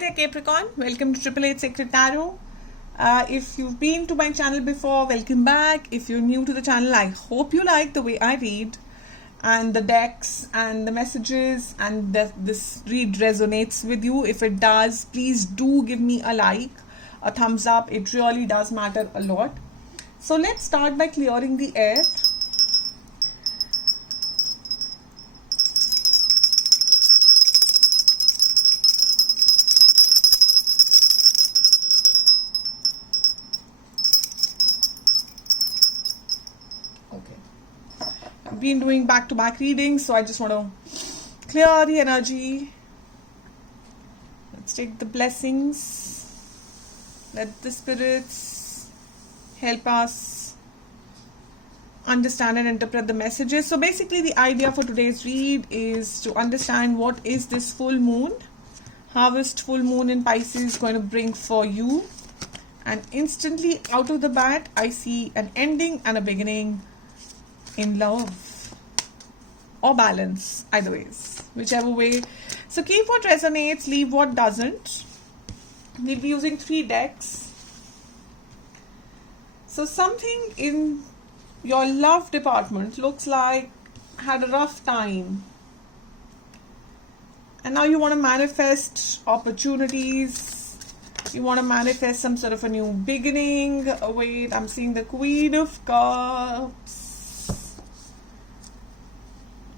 there Capricorn, welcome to Triple Eight Sacred Tarot. If you've been to my channel before, welcome back. If you're new to the channel, I hope you like the way I read and the decks and the messages and this read resonates with you. If it does, please do give me a like, a thumbs up. It really does matter a lot. So let's start by clearing the air. Been doing back-to-back readings, so I just want to clear the energy. Let's take the blessings. Let the spirits help us understand and interpret the messages. So basically the idea for today's read is to understand what is this full moon, harvest full moon in Pisces going to bring for you. And instantly out of the bat, I see an ending and a beginning in love or balance, either ways, whichever way. So keep what resonates, leave what doesn't. We'll be using 3 decks. So something in your love department looks like had a rough time, and now you want to manifest opportunities. You want to manifest some sort of a new beginning. Wait, I'm seeing the Queen of Cups.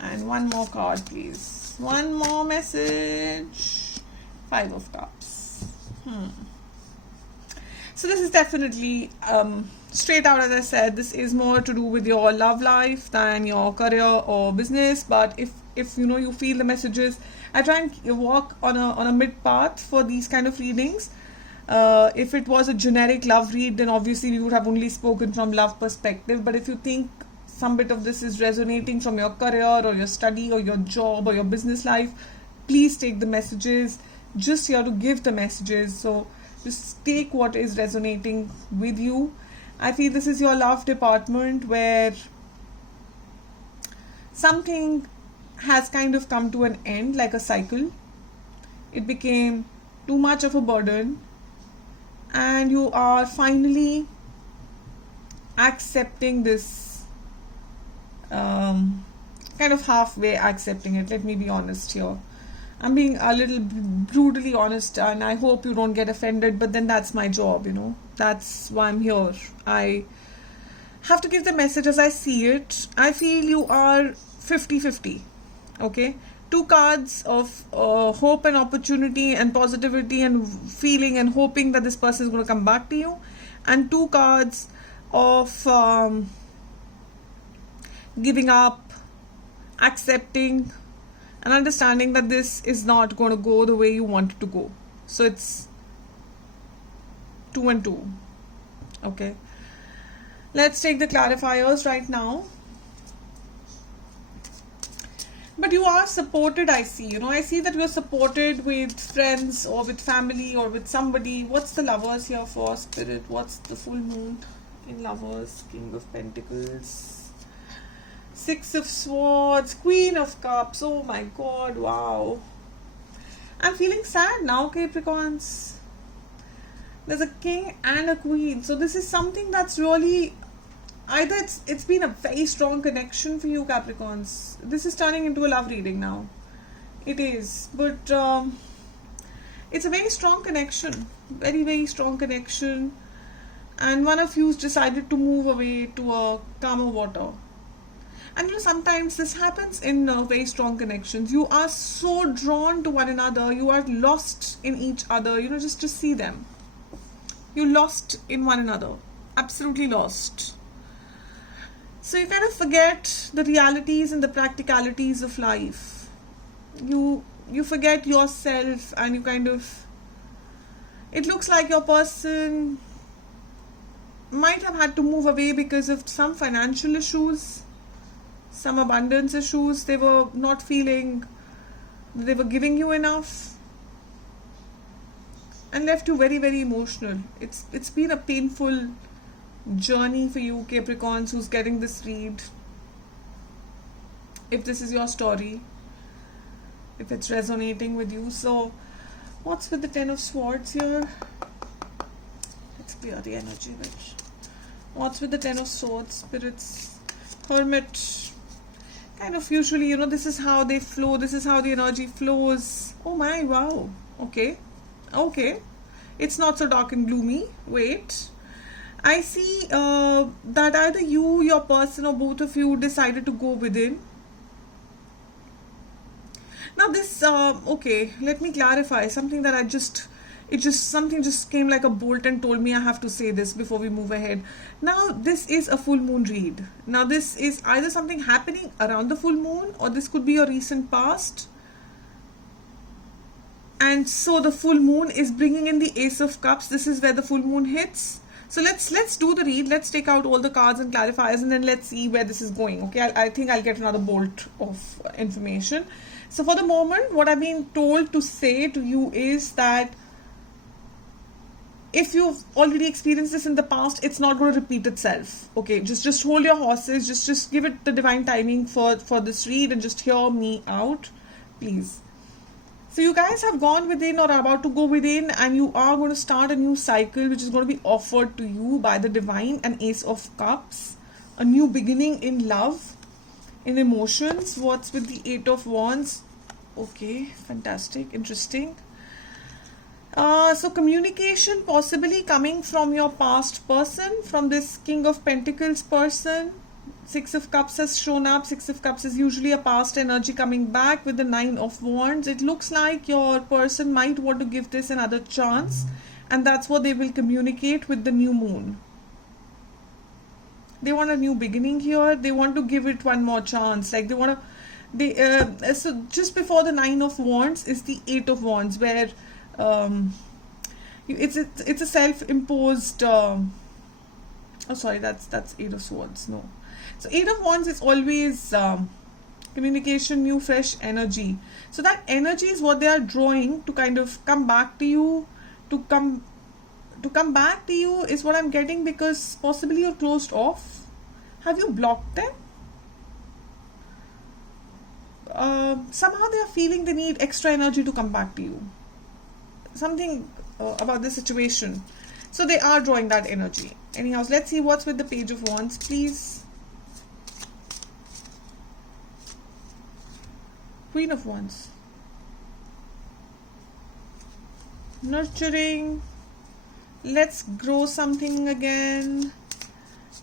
And one more card, please. One more message. 5 of Cups. So this is definitely straight out, as I said, this is more to do with your love life than your career or business. But if you know, you feel the messages, I try and walk on a mid path for these kind of readings. If it was a generic love read, then obviously we would have only spoken from love perspective. But if you think some bit of this is resonating from your career or your study or your job or your business life, please take the messages. Just here to give the messages. So just take what is resonating with you. I feel this is your love department where something has kind of come to an end, like a cycle. It became too much of a burden, and you are finally accepting this, kind of halfway accepting it. Let me be honest here. I'm being a little brutally honest, and I hope you don't get offended, but then that's my job, you know. That's why I'm here. I have to give the message as I see it. I feel you are 50-50, okay? 2 cards of hope and opportunity and positivity and feeling and hoping that this person is going to come back to you, and 2 cards of giving up, accepting and understanding that this is not going to go the way you want it to go. So it's 2 and 2. Okay, let's take the clarifiers right now. But you are supported, I see. You know, I see that you're supported with friends or with family or with somebody. What's the Lovers here for, Spirit? What's the full moon in Lovers? King of Pentacles, 6 of Swords, Queen of Cups. Oh my God, wow. I'm feeling sad now, Capricorns. There's a king and a queen. So this is something that's really, either it's been a very strong connection for you, Capricorns. This is turning into a love reading now. It is. But it's a very strong connection. Very, very strong connection. And one of you's decided to move away to a calmer water. And you know, sometimes this happens in very strong connections. You are so drawn to one another. You are lost in each other. You know, just to see them. You're lost in one another. Absolutely lost. So you kind of forget the realities and the practicalities of life. You forget yourself, and you kind of, it looks like your person might have had to move away because of some financial issues, some abundance issues. They were not feeling they were giving you enough, and left you very, very emotional. It's been a painful journey for you, Capricorns, who's getting this read. If this is your story, if it's resonating with you. So What's with the Ten of Swords here? Let's clear the energy bit. What's with the Ten of Swords, spirits? Hermit. Kind of usually, this is how they flow. This is how the energy flows. Oh my, wow. Okay. Okay. It's not so dark and gloomy. Wait. I see that either you, your person, or both of you decided to go within. Now this, okay, let me clarify something that something just came like a bolt and told me I have to say this before we move ahead. Now this is a full moon read. Now this is either something happening around the full moon, or this could be your recent past. And so the full moon is bringing in the Ace of Cups. This is where the full moon hits. So let's do the read. Let's take out all the cards and clarifiers, and then let's see where this is going. Okay, I think I'll get another bolt of information. So for the moment, what I've been told to say to you is that if you've already experienced this in the past, it's not going to repeat itself. Okay, just hold your horses. Just give it the divine timing for this read, and just hear me out, please. So you guys have gone within or are about to go within, and you are going to start a new cycle which is going to be offered to you by the divine, an Ace of Cups, a new beginning in love, in emotions. What's with the Eight of Wands? Okay, fantastic, interesting. So communication possibly coming from your past person, from this King of Pentacles person. Six of Cups has shown up. Six of Cups is usually a past energy coming back with the Nine of Wands. It looks like your person might want to give this another chance, and that's what they will communicate with the new moon. They want a new beginning here. They want to give it one more chance. Like so just before the Nine of Wands is the Eight of Wands, where it's a self-imposed. Oh, sorry, that's Eight of Swords. No. So Eight of Wands is always communication, new, fresh energy. So that energy is what they are drawing to kind of come back to you. To come back to you is what I'm getting, because possibly you're closed off. Have you blocked them? Somehow they are feeling they need extra energy to come back to you. Something about the situation. So they are drawing that energy. Anyhow, let's see what's with the Page of Wands, please. Queen of Wands. Nurturing. Let's grow something again.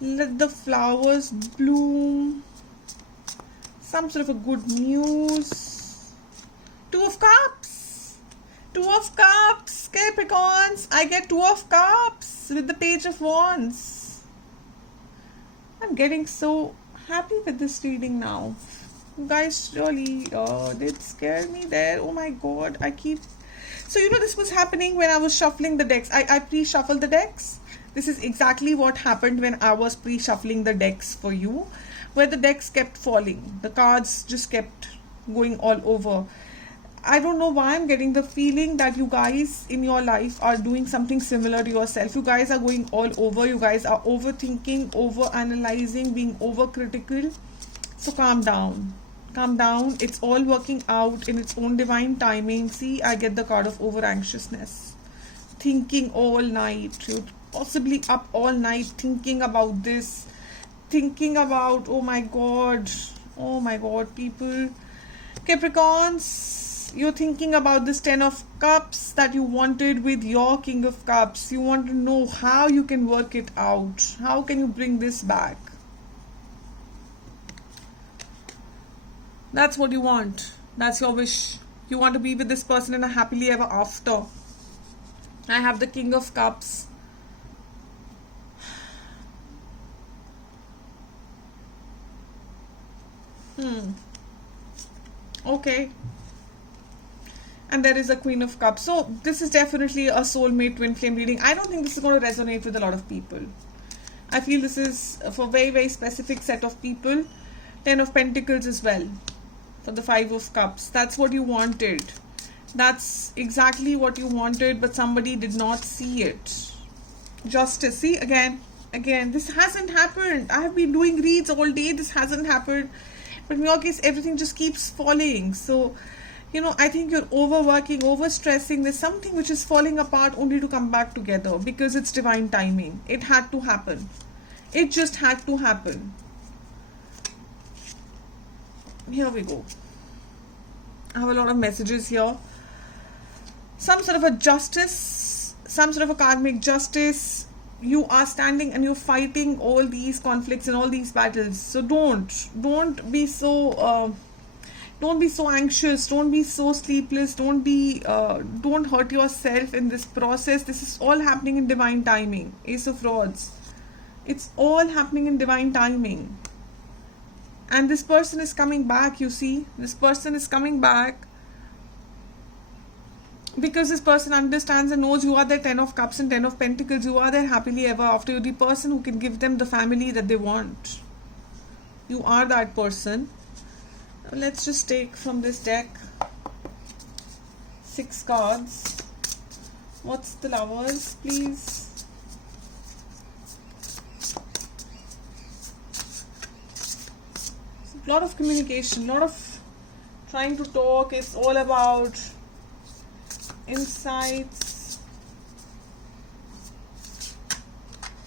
Let the flowers bloom. Some sort of a good news. Two of Cups. Two of Cups. Capricorns. I get Two of Cups with the Page of Wands. I'm getting so happy with this reading now. You guys really did scare me there. Oh my god. So this was happening when I was shuffling the decks. I pre-shuffled the decks. This is exactly what happened when I was pre-shuffling the decks for you, where the decks kept falling. The cards just kept going all over. I don't know why I'm getting the feeling that you guys in your life are doing something similar to yourself. You guys are going all over. You guys are overthinking, over-analyzing, being overcritical. So calm down. Calm down. It's all working out in its own divine timing. See, I get the card of over-anxiousness. Thinking all night. You're possibly up all night thinking about this. Thinking about, oh my god, people. Capricorns, you're thinking about this Ten of Cups that you wanted with your King of Cups. You want to know how you can work it out. How can you bring this back? That's what you want. That's your wish. You want to be with this person in a happily ever after. I have the King of Cups. Okay. And there is a Queen of Cups. So this is definitely a soulmate twin flame reading. I don't think this is going to resonate with a lot of people. I feel this is for a very, very specific set of people. Ten of Pentacles as well. For the Five of Cups. That's what you wanted. That's exactly what you wanted, but somebody did not see it. Justice. See, again, this hasn't happened. I have been doing reads all day. This hasn't happened. But in your case, everything just keeps falling. So I think you're overworking, overstressing. There's something which is falling apart only to come back together because it's divine timing. It had to happen. It just had to happen. Here we go. I have a lot of messages here. Some sort of a justice, some sort of a karmic justice. You are standing and you're fighting all these conflicts and all these battles. So don't be so anxious. Don't be so sleepless. Don't hurt yourself in this process. This is all happening in divine timing. Ace of Rods. It's all happening in divine timing. And this person is coming back, you see. This person is coming back because this person understands and knows you are their 10 of Cups and 10 of Pentacles. You are their happily ever after. You're the person who can give them the family that they want. You are that person. Now let's just take from this deck 6 cards. What's the Lovers, please? A lot of communication, a lot of trying to talk. It's all about insights,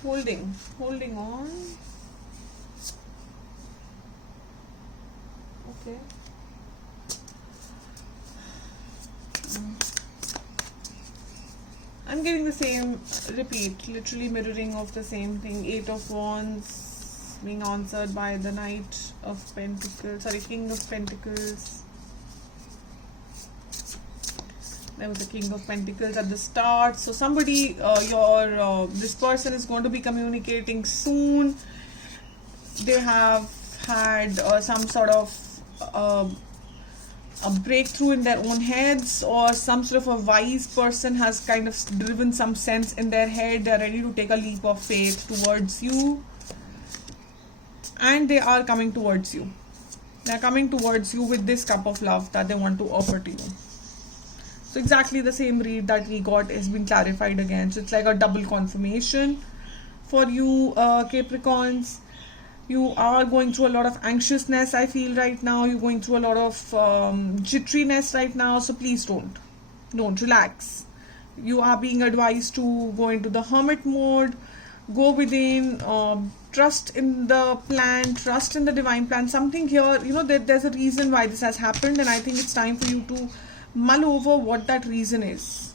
holding on. Okay. I'm getting the same repeat, literally mirroring of the same thing. 8 of Wands being answered by the Knight of Pentacles, King of Pentacles. There was the King of Pentacles at the start. So somebody, this person is going to be communicating soon. They have had some sort of a breakthrough in their own heads, or some sort of a wise person has kind of driven some sense in their head. They're ready to take a leap of faith towards you. And they are coming towards you. They're coming towards you with this cup of love that they want to offer to you. So exactly the same read that we got has been clarified again. So it's like a double confirmation for you, Capricorns. You are going through a lot of anxiousness, I feel, right now. You're going through a lot of jitteriness right now. So please don't relax. You are being advised to go into the hermit mode. Go within, trust in the plan, trust in the divine plan. Something here, there's a reason why this has happened, and I think it's time for you to mull over what that reason is.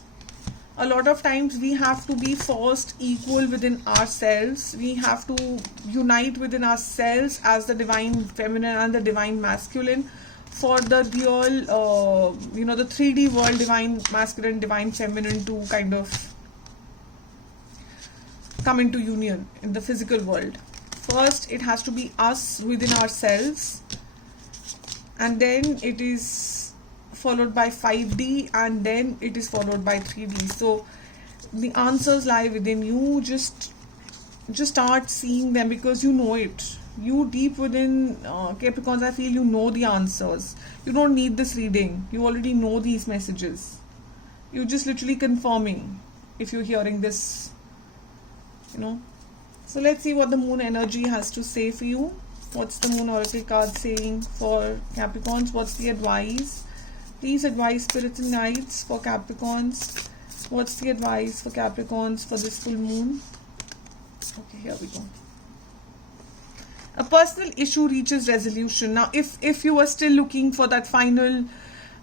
A lot of times we have to be first equal within ourselves. We have to unite within ourselves as the divine feminine and the divine masculine for the real, the 3D world, divine masculine, divine feminine, to kind of come into union in the physical world. First, it has to be us within ourselves, and then it is followed by 5D, and then it is followed by 3D. So the answers lie within you. Just start seeing them because you know it. You deep within, Capricorns, I feel you know the answers. You don't need this reading. You already know these messages. You're just literally confirming if you're hearing this. So let's see what the moon energy has to say for you. What's the moon oracle card saying for Capricorns? What's the advice? Please advise spirits and guides for Capricorns. What's the advice for Capricorns for this full moon? Okay, here we go. A personal issue reaches resolution. Now, if you are still looking for that final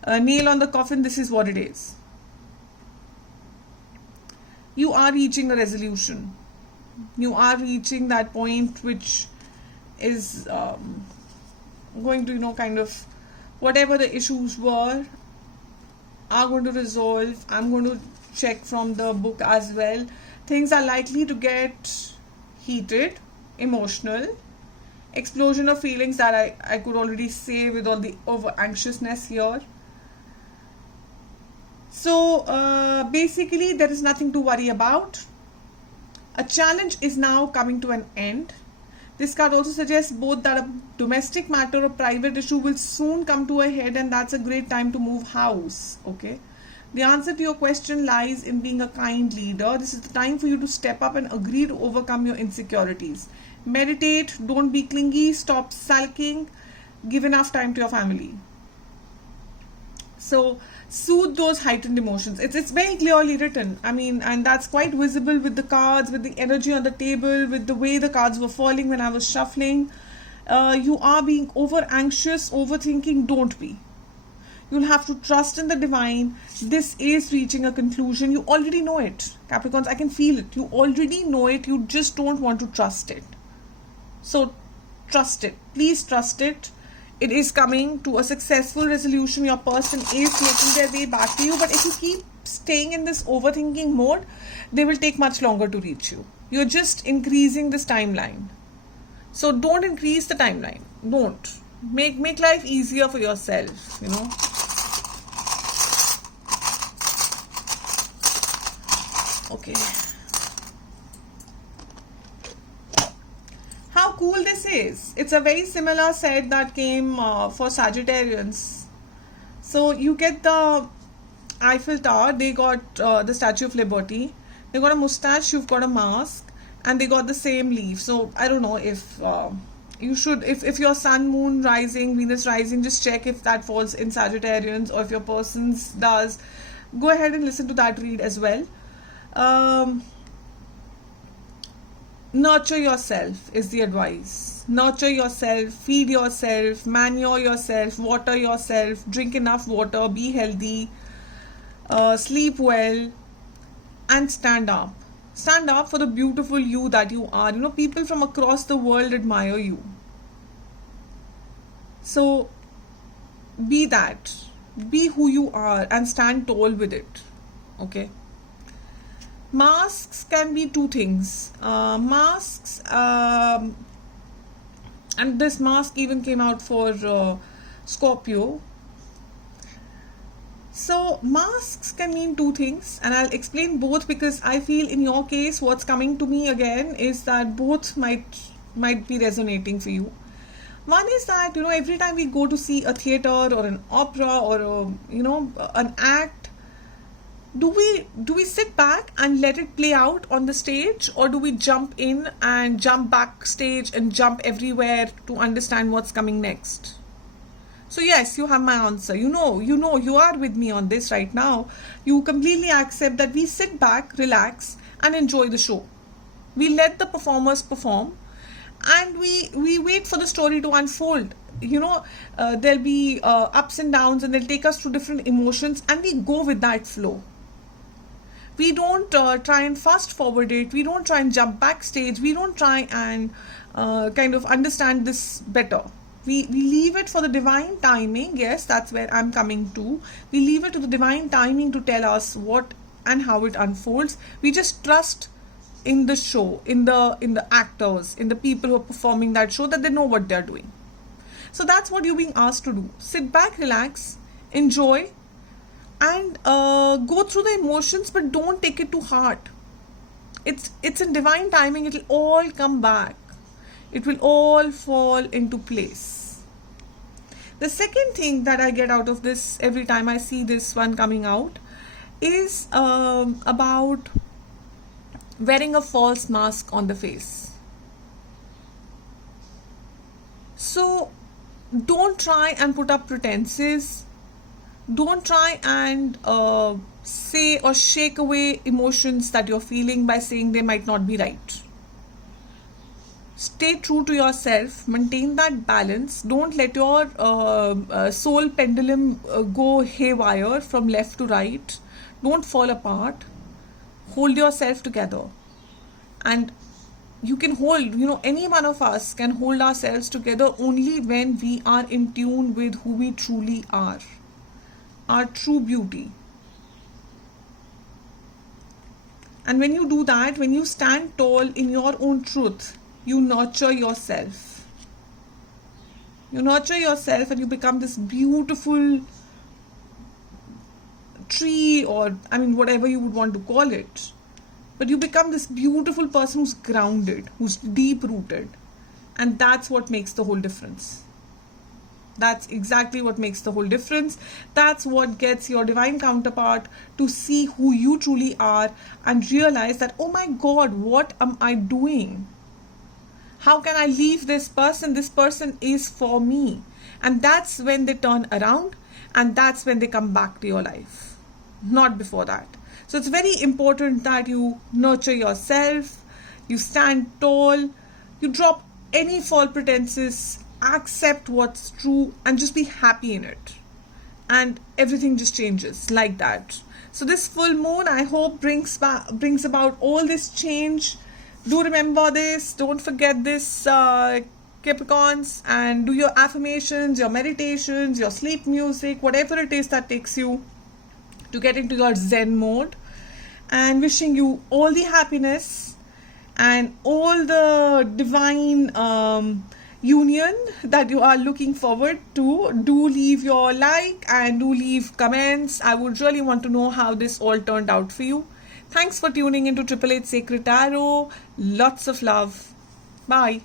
nail on the coffin, this is what it is. You are reaching a resolution. You are reaching that point which is going to, kind of, whatever the issues were are going to resolve. I'm going to check from the book as well. Things are likely to get heated, emotional, explosion of feelings that I could already say with all the over anxiousness here. So basically there is nothing to worry about. A challenge is now coming to an end. This card also suggests both that a domestic matter or private issue will soon come to a head, and that's a great time to move house. Okay. The answer to your question lies in being a kind leader. This is the time for you to step up and agree to overcome your insecurities. Meditate, don't be clingy, stop sulking, give enough time to your family. So soothe those heightened emotions. It's very clearly written. I mean, and that's quite visible with the cards, with the energy on the table, with the way the cards were falling when I was shuffling. You are being over anxious, overthinking. Don't be. You'll have to trust in the divine. This is reaching a conclusion. You already know it, Capricorns. I can feel it. You already know it. You just don't want to trust it. So trust it. Please trust it. It is coming to a successful resolution. Your person is making their way back to you. But if you keep staying in this overthinking mode, they will take much longer to reach you. You're just increasing this timeline. So don't increase the timeline. Don't. Make life easier for yourself, you know. Okay. How cool this is. It's a very similar set that came for Sagittarians. So you get the Eiffel Tower. They got the Statue of Liberty. They got a mustache. You've got a mask. And they got the same leaf. So I don't know if you should, if your sun, moon, rising, Venus rising, just check if that falls in Sagittarians, or if your person's does. Go ahead and listen to that read as well. Nurture yourself is the advice. Nurture yourself, feed yourself, manure yourself, water yourself, drink enough water, be healthy, sleep well, and stand up. Stand up for the beautiful you that you are. You know, people from across the world admire you. So be that. Be who you are and stand tall with it. Okay. Masks can be two things. Masks, and this mask even came out for Scorpio. So masks can mean two things, and I'll explain both, because I feel in your case what's coming to me again is that both might be resonating for you. One is that, you know, every time we go to see a theater or an opera or an act, do we sit back and let it play out on the stage, or do we jump in and jump backstage and jump everywhere to understand what's coming next? So yes, you have my answer. You know, you are with me on this right now. You completely accept that we sit back, relax, and enjoy the show. We let the performers perform, and we wait for the story to unfold. You know, there'll be ups and downs, and they'll take us through different emotions, and we go with that flow. We don't try and fast forward it. We don't try and jump backstage. We don't try and kind of understand this better. We leave it for the divine timing. Yes, that's where I'm coming to. We leave it to the divine timing to tell us what and how it unfolds. We just trust in the show, in the actors, in the people who are performing that show, that they know what they're doing. So that's what you're being asked to do. Sit back, relax, enjoy, and go through the emotions, but don't take it to heart. It's in divine timing. It'll all come back. It will all fall into place. The second thing that I get out of this every time I see this one coming out is about wearing a false mask on the face. So don't try and put up pretenses. Don't try and say or shake away emotions that you're feeling by saying they might not be right. Stay true to yourself. Maintain that balance. Don't let your soul pendulum go haywire from left to right. Don't fall apart. Hold yourself together. And you can hold, any one of us can hold ourselves together only when we are in tune with who we truly are. Our true beauty. And when you do that, when you stand tall in your own truth, you nurture yourself. You nurture yourself and you become this beautiful tree, or whatever you would want to call it. But you become this beautiful person who's grounded, who's deep rooted. And that's what makes the whole difference. That's exactly what makes the whole difference. That's what gets your divine counterpart to see who you truly are and realize that, oh my God, what am I doing? How can I leave this person? This person is for me. And that's when they turn around and that's when they come back to your life, not before that. So it's very important that you nurture yourself, you stand tall, you drop any false pretenses, accept what's true, and just be happy in it. And everything just changes like that. So this full moon, I hope, brings about all this change. Do remember this. Don't forget this, Capricorns, and do your affirmations, your meditations, your sleep music, whatever it is that takes you to get into your Zen mode. And wishing you all the happiness and all the divine union that you are looking forward to. Do leave your like and do leave comments. I would really want to know how this all turned out for you. Thanks for tuning into 888 Sacred Tarot. Lots of love. Bye.